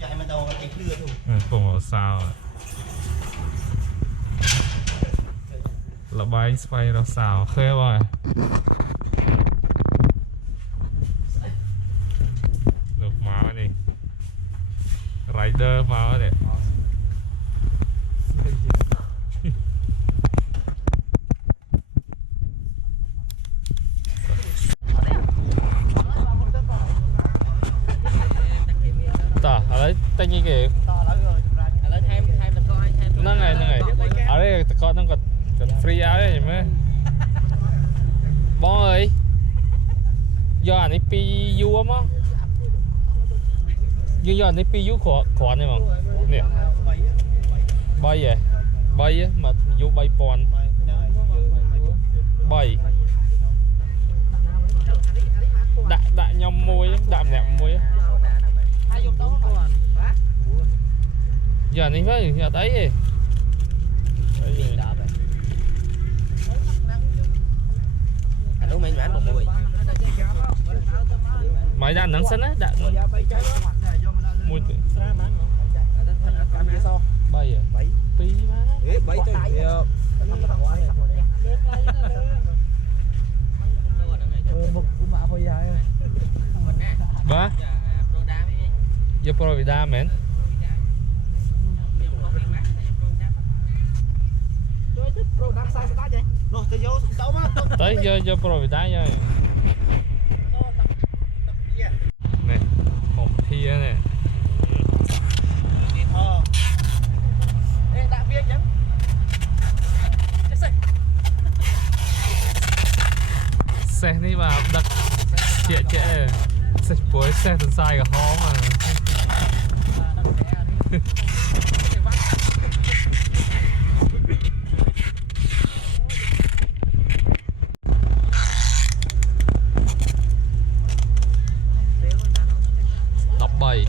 chạy mà đầu cái lừa thôi cùng sao là bay spy nó sao khơi rồi được máu đi rider máu đấy tao ở đây như kì nó này ở đây con nó còn free áo đấy mấy bó ơi do anh ấy pi vua mà nhưng do anh ấy pi vua khó này mà nè bay vậy mà vô bay pon bay đã nhom môi đạm nẹm môi giờ này phải giờ đấy đúng mình bán một mùi máy đạn nắng sân á đạn mùi bay pi má bảy ba giờ pro việt nam mến tới giờ pro việt nam rồi này hộp thia này xe này mà đặt chạy xe cuối xe từ sai cả khó mà đọc bài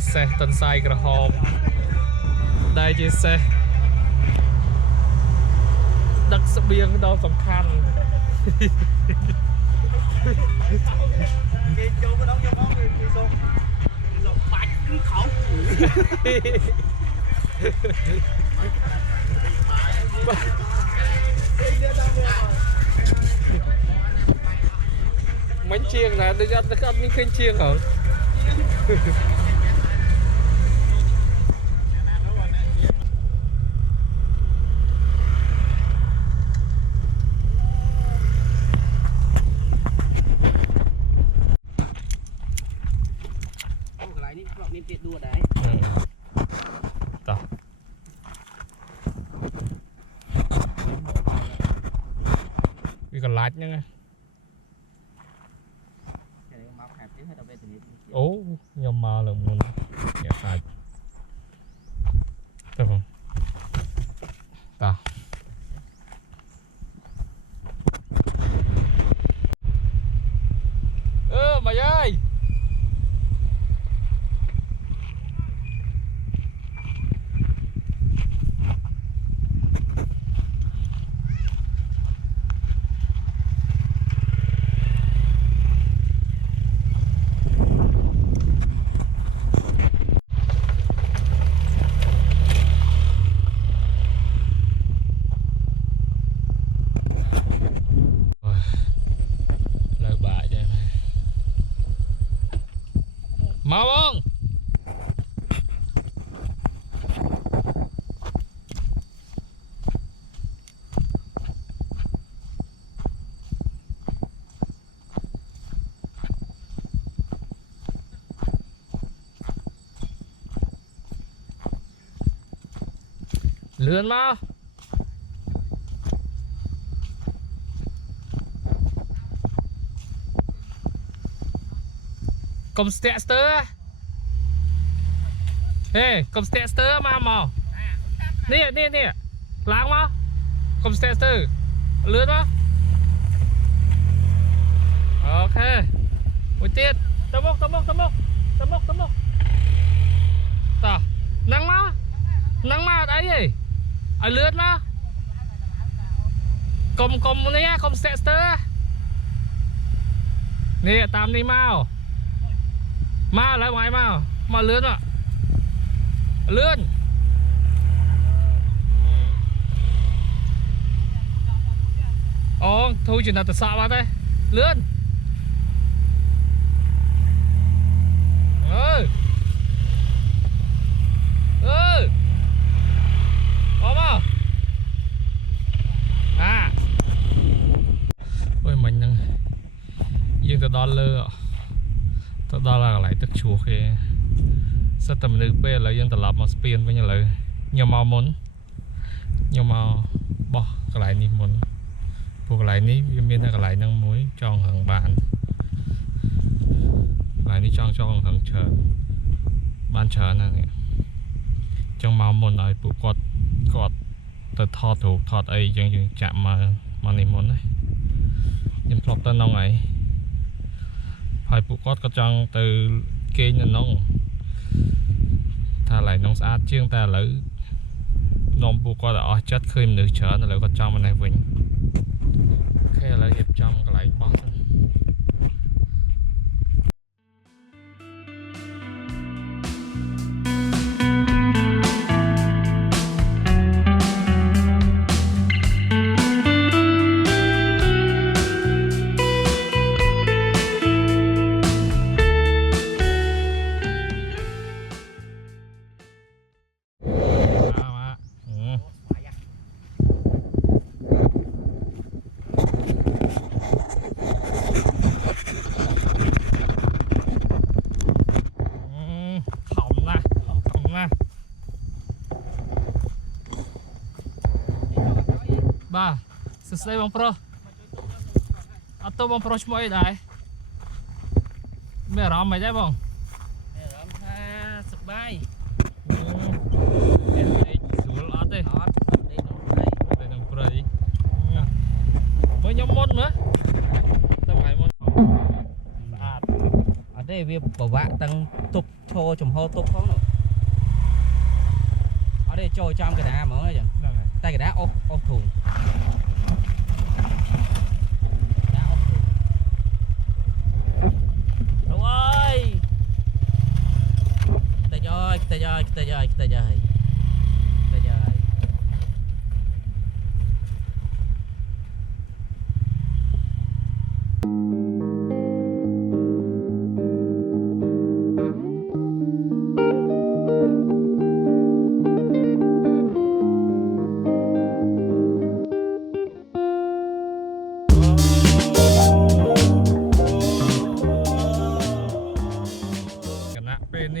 xe tân sai cả hòm đây chia xe đặt sập biếng đâu tầm khăn bánh chiên này tôi ăn những kênh chiên ở đua đấy vì còn lát nữa ố nhom màu là muốn nhẹ sạch được không ta mày ơi mau không lươn mau Công Stester. Ê, công Stester mà mò. นี่ล้างมาคอมสเตสเตอร์เลื่อนมาโอเคอุ้ยเตี้ยตะมกต่อนั่งมาไอ้ยี่ไอ้เลื่อนมากลมนี่คอมสเตสเตอร์นี่ตามนี่มาแล้วไม้มาเลื่อนอ่ะเลื่อนอ๋อthôi chuyện nào tự sợ vào đây lươn ôm à ôi mình đang dương từ đó lơ từ đó là lại tức chùa kia sao tầm nữ bê là dương từ lập mà spin với nhau lại nhiều màu muốn nhiều màu bỏ cái lại đi muốnพวกไหลนี้มีแต่ไหลนั่งมุ้ยจองหังบานไหลนี้จองหังเฉินบ้านเฉินนั่นเนี่ยจองมามนอะไรปุ๊กกอดแต่ทอดถูกทอดไอ้ยังchạmมาในมนเลยยังพลอกต้นน้องไอ้พายปุ๊กก็จองtừเกณฑ์น้องถ้าไหลน้องสะอาดเชื่องแต่หรือนมปุ๊กก็อ๋อจัดเคยมันเฉินแล้วก็จองมาในวิ่งแค่เราเก็บจำก็ไหลบอสบ้าสุดท้ายบางโปรอัตโตบางโปรช่วยได้ไม่ร้อนไม่ได้บ้างไม่ร้อนค่ะสบายสูงอัดเลยได้น้องไพรไม่ยอมมดเหรอทำไมมดสะอาดอันนี้วิบบอกว่าตั้งตุบโชว์จมโฮตุบเขาหนูอันนี้โจจำกระดาษมั้งไงจังtay cái đá ô thùng đá ô thùng đúng ơi kita chơi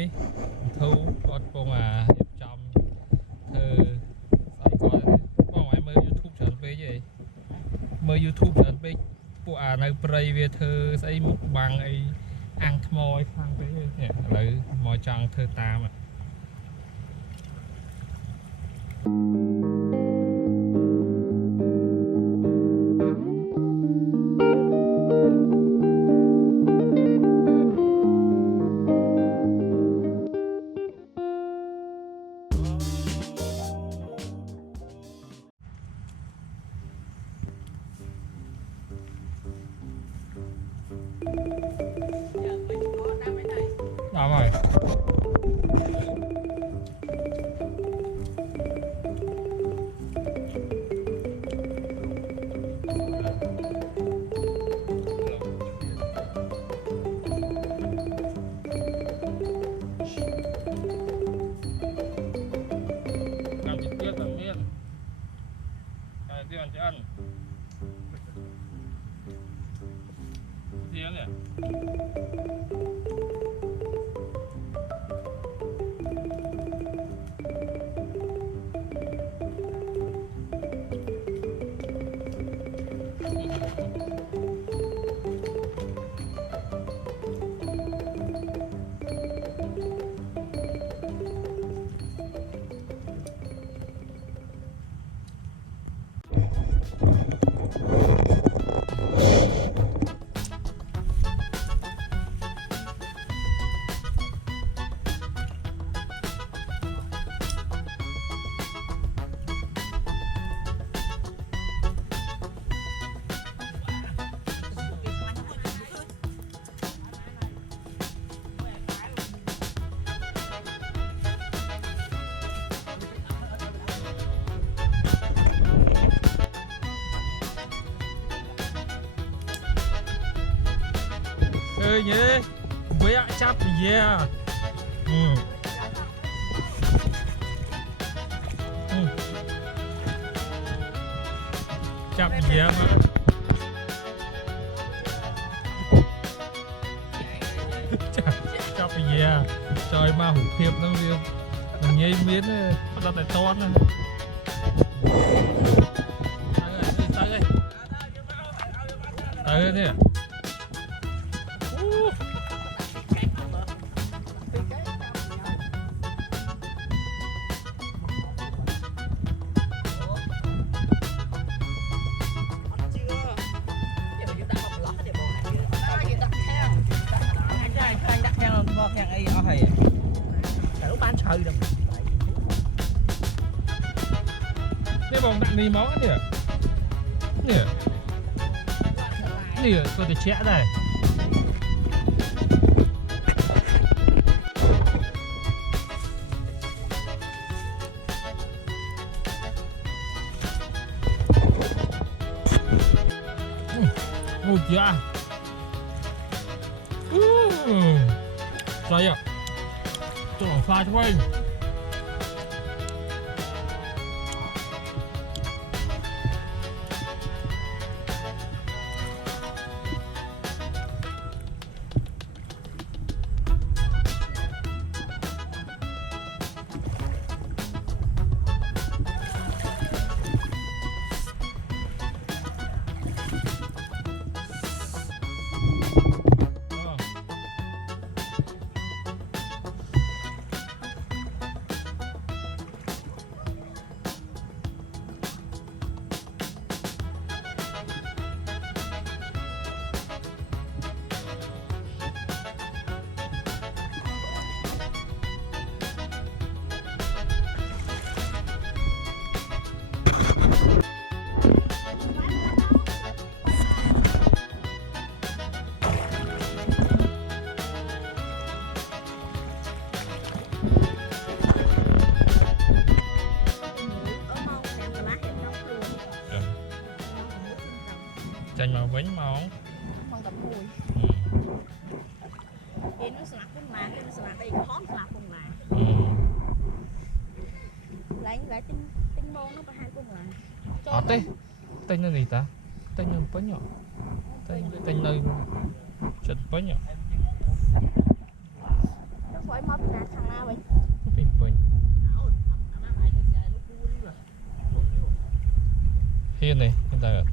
นี่thu con chăm thơ sai coi bao ngày mới YouTube chọn về vậy mới YouTube chọn về bộ này play về thơ xây một bằng ấy ăn mồi sang tới vậy lấy mồi trăng thơ tam ạ Đúng rồi. Làm trực tiếp làm miên. Cái tiêu ăn chứ ăn. Tiếng này. ơi nhé vẽ chắp yeah chắp yeah mà chắp yeah trời mà hủ thiệp nó nhây miến bắt đầu tại toán này tới nè cái bông đạn đi máu nè nè nè có thể chẽ đây ôi dạ trời ạ tôi làm pha cho anh chanh màu bánh màu không tập mùi cái nó sạc cũng là cái nó sạc đây khó sạc cũng là lại tinh bông nó có hai cũng là ở đây tên là gì ta tên là bánh nhỏ tên nơi chật bánh nhỏ nó phải mất là thằng nào vậy bình bình hiên này hiện tại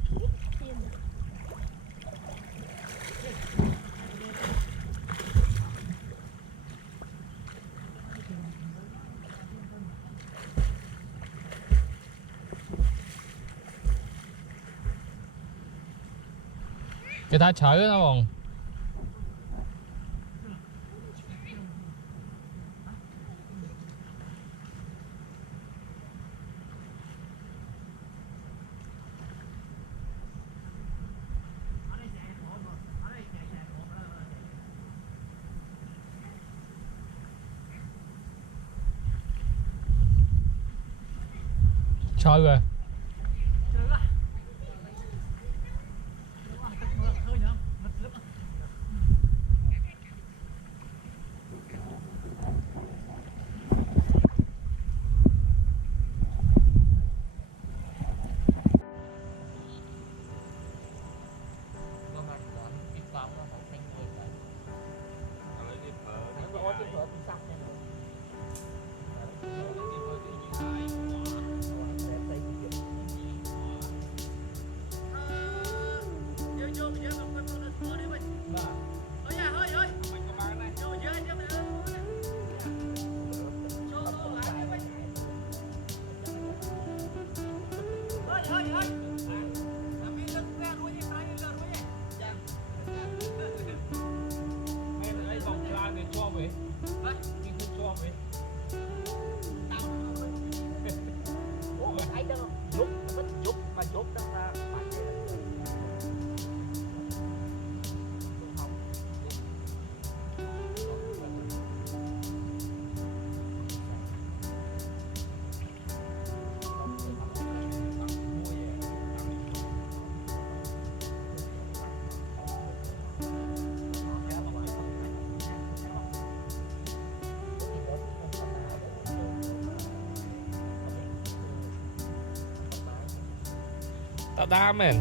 cái ta chở nó không chơi rồi tạo đa mền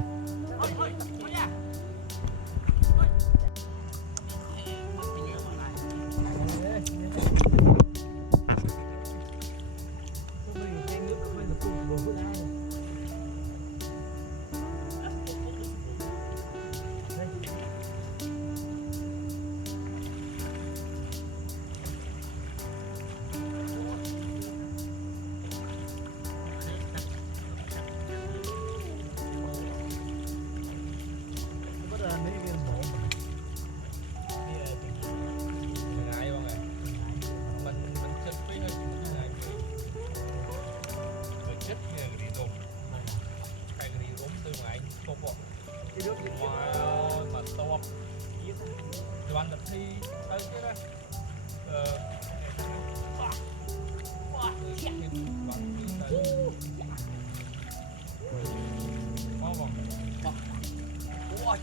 Đoàn tập thi tới cái đó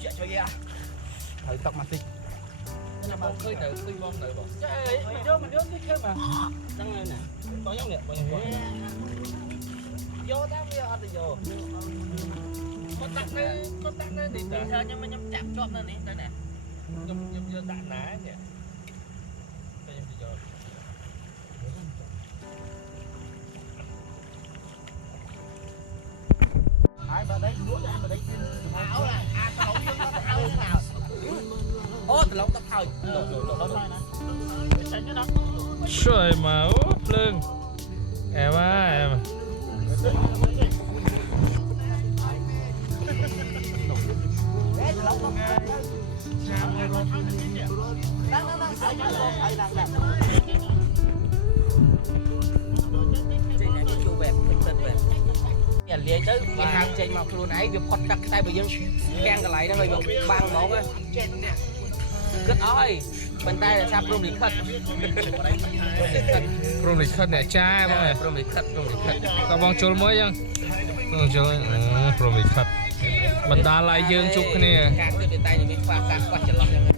chuyện cho ghê thử tóc mặt đi là một khơi tự suy bom tự bỏ mình vô cái chơi mà đăng lên nè có giống nè bao nhiêu vô tao bây giờ thì vô có tắc nữa thì bây giờ nhưng mà nhắm chạm chót nữa nè đây nè nhâm vô đạn ná nhỉ đây nhâm thì ai vào đây lúa ra vào đây áo là tao không biết nó thao thế nào ô từ lâu tao thao trời mà úp lưng em á em liền tới cái hàng trên mà luôn ấy việc phật đặt tay bây giờ keng cái lại đó rồi băng một á cất ơi bên tay là sao prom lịch khất prom lịch khất nè cha bông này prom lịch khất các bông chôn mới chăng bông chôn prom lịch khất bần đá lại dương chụp cái này càng từ tay thì mình pha càng quạt chật lọt như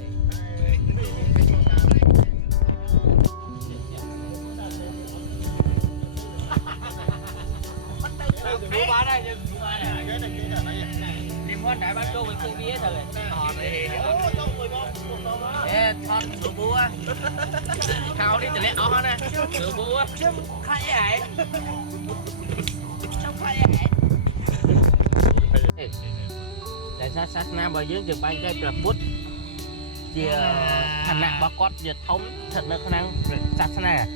con đại bán đô với khu bía thôi ê thon sữa búa khao đi từ lẽ ó nè sữa búa khai vậy không khai vậy đại sát nam bờ dưới trường ban cây bút chia thành nặng bao cốt diệt thống thật là khả năng sát này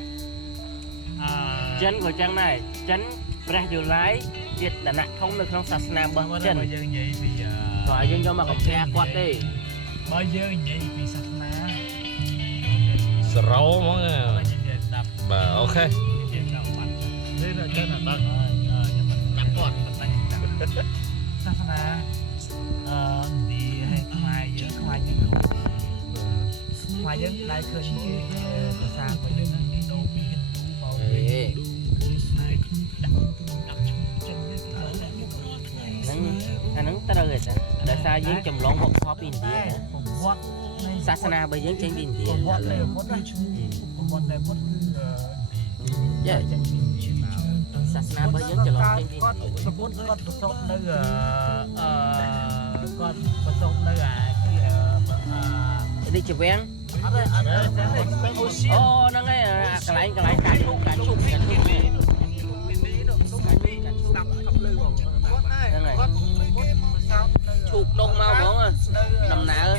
chân của trang này chân ra dù lái diệt là nặng không được trong sát nam bờ chân rồi dân cho mà cầm xe quạt đi bao giờ vậy vì sạch má sầu món à bà ok thế là cái là tao chặt quạt sạch má thì hay ngoài giữa lại khơi cái xa mà dân cái đồ bị màu nắng ta đâu rồi tại sao dưới chùm lon một hộp in đi Sasana bây giờ trên in đi Sasana bây giờ chùm lon trên in con sốt nữa con sốt nữa đi chụp ven ô nó ngay cái lại cả chục chụp đông mau đúng không nằm nã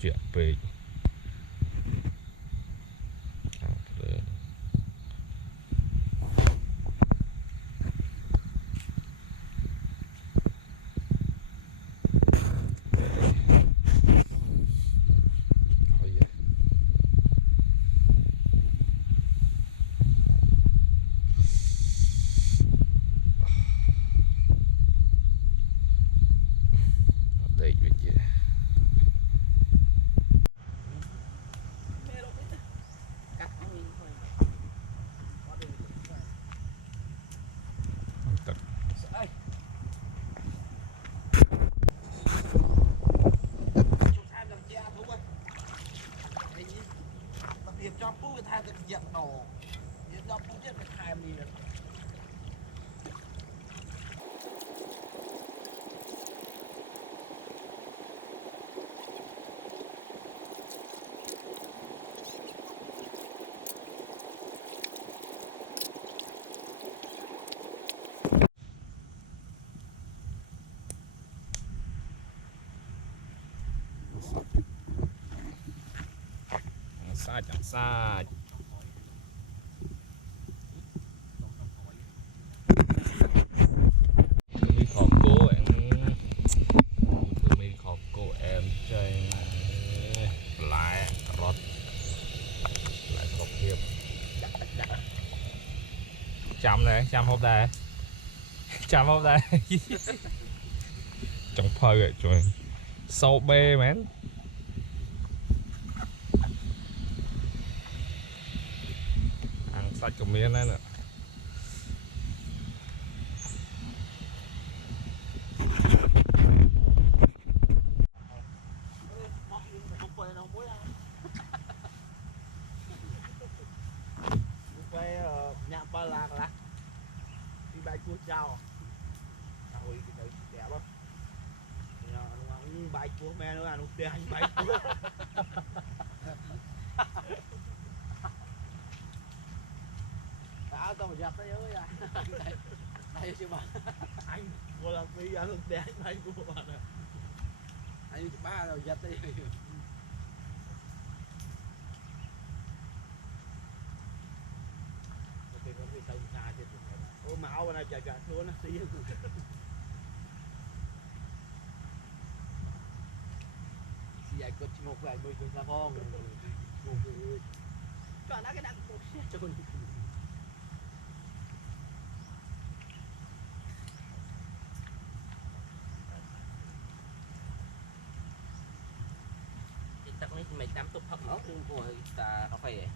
chuyện về tệ vậy chứ cắt miếng thôi Tật. ơi Tiệp cho phu cái thai cái giặc đồ, tiệp cho phu chết cái thai mình là chẳng sai đi khó cô em từ mình khó cô em chơi lại rót lại khóc hiệp chăm này chăm hộp đây chăm hộp đây trong phơi vậy trời sâu bê mến ăn sạch của miếng này nữa nhạc ba lạc là đi bay cua chào hồi cái đấy đẹp không bay cua mẹ nó là nó tiền bay cua áo tao mà giặt tới ơi à đây chứ mà anh cô làm phi ăn được tiền bay cua bạn à anh ba rồi giặt tới ô máu này chạy chạy xuống nó xí dài cực một vài mươi con sa phong cho nó cái đằng cột xe trơn tắc mấy mày đám tục học nó tương của ta nó phải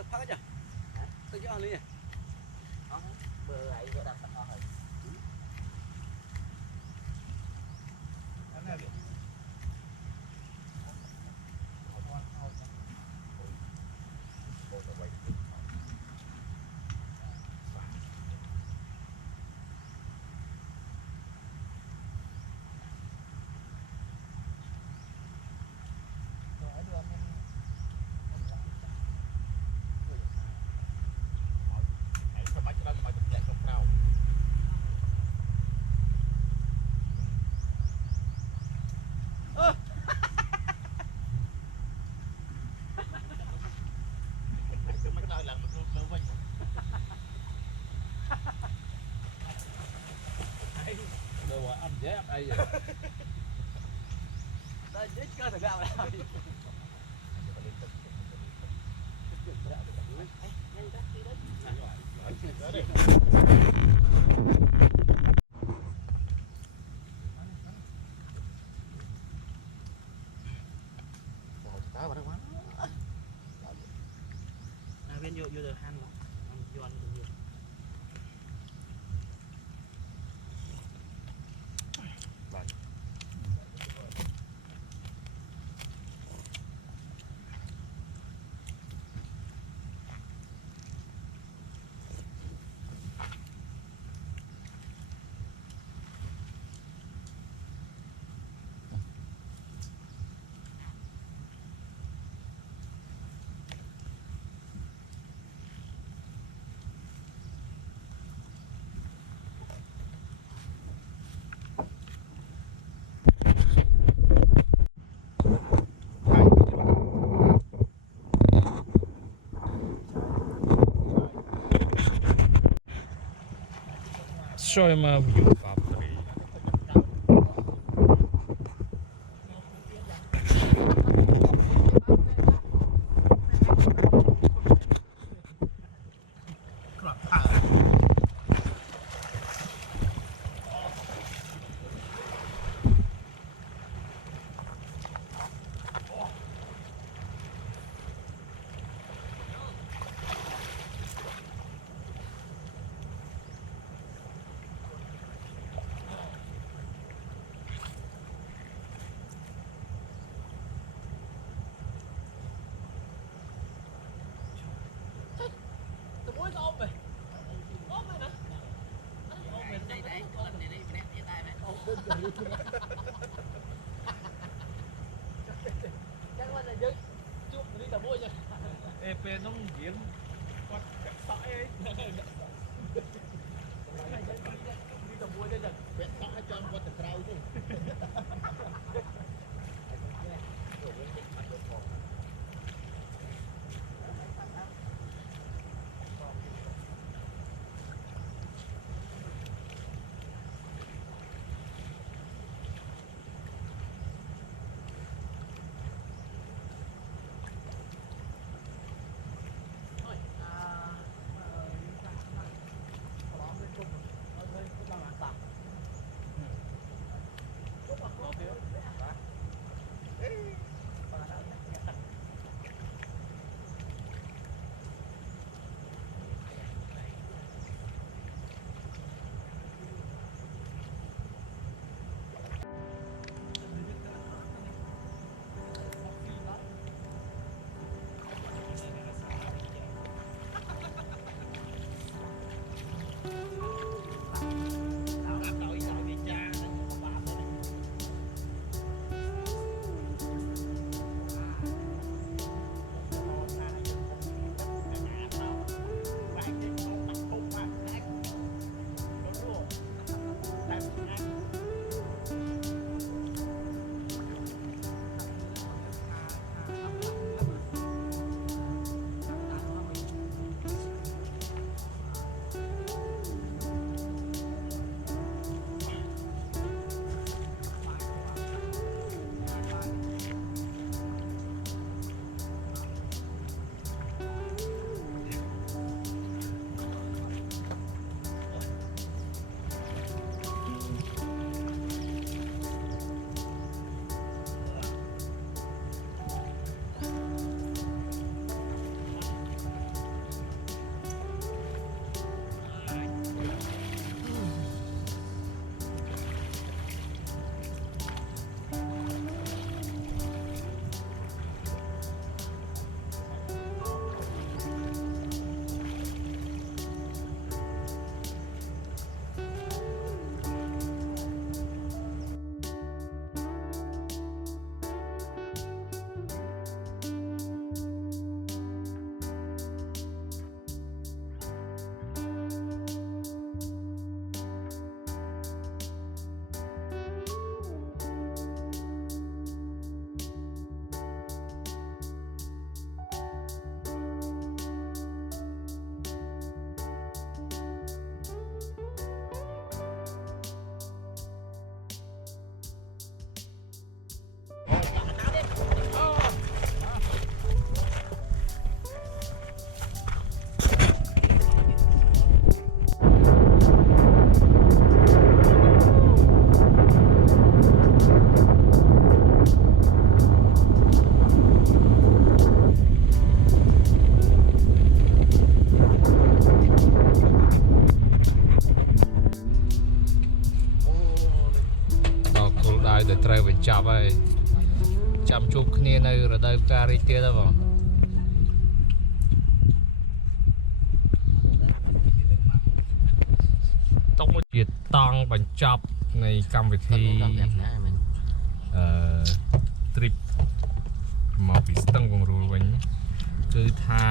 tật phát chưa tôi cho đi bờ ấy có đặt tắc rồi đâu mà ăn dép đây vậy đây chết cơ thằng gạo này viên vô vô được han lắm vô ăn được Soi mà view factory chắc là dứt chút đi tao mua nha ê pe nó diễn quạt cắt sỏi ấy đi tao mua đây là vẹn sỏi cho anh qua từ trâu chứត្រូវបញ្ចប់ហើយចាំជួបគ្នានៅរដូវផ្ការីកទៀតហ៎បងតុកមួយជាតង់បញ្ចប់នៃកម្មវិធីtrip មកពីស្ទឹងវងរូលវិញគឺថា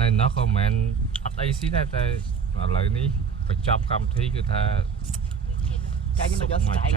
នៅនោះក៏មិនអត់អីស៊ីដែរតែឥឡូវនេះបញ្ចប់កម្មវិធីគឺថា cái nhưng mà do sải